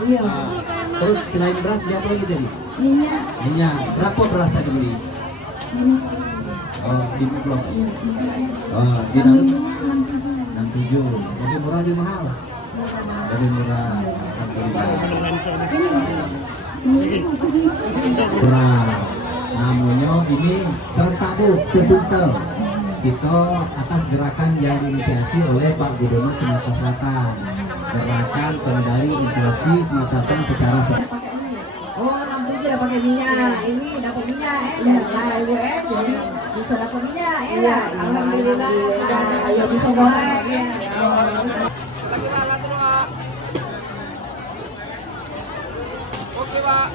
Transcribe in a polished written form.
Iya. Terus selain beras dia apa lagi tadi? Minyak. Minyak. Berapa beras tadi beli? Oh, 5 blok. Oh, di dalam 67. Lebih murah, lebih mahal. Lebih murah. Murah. Namanya ini sertabu sesumsel. Itu atas gerakan yang diinisiasi oleh Pak Gubernur Sumatera Selatan. Gerakan pengendali inflasi Sumatera Selatan secara Oh, 67 udah pakai minyak. Ini dapat minyak dari BUMN, jadi bisa dapat minyak Alhamdulillah. Ayo bisa boleh. Lagi Pak, satu Pak. Oke Pak.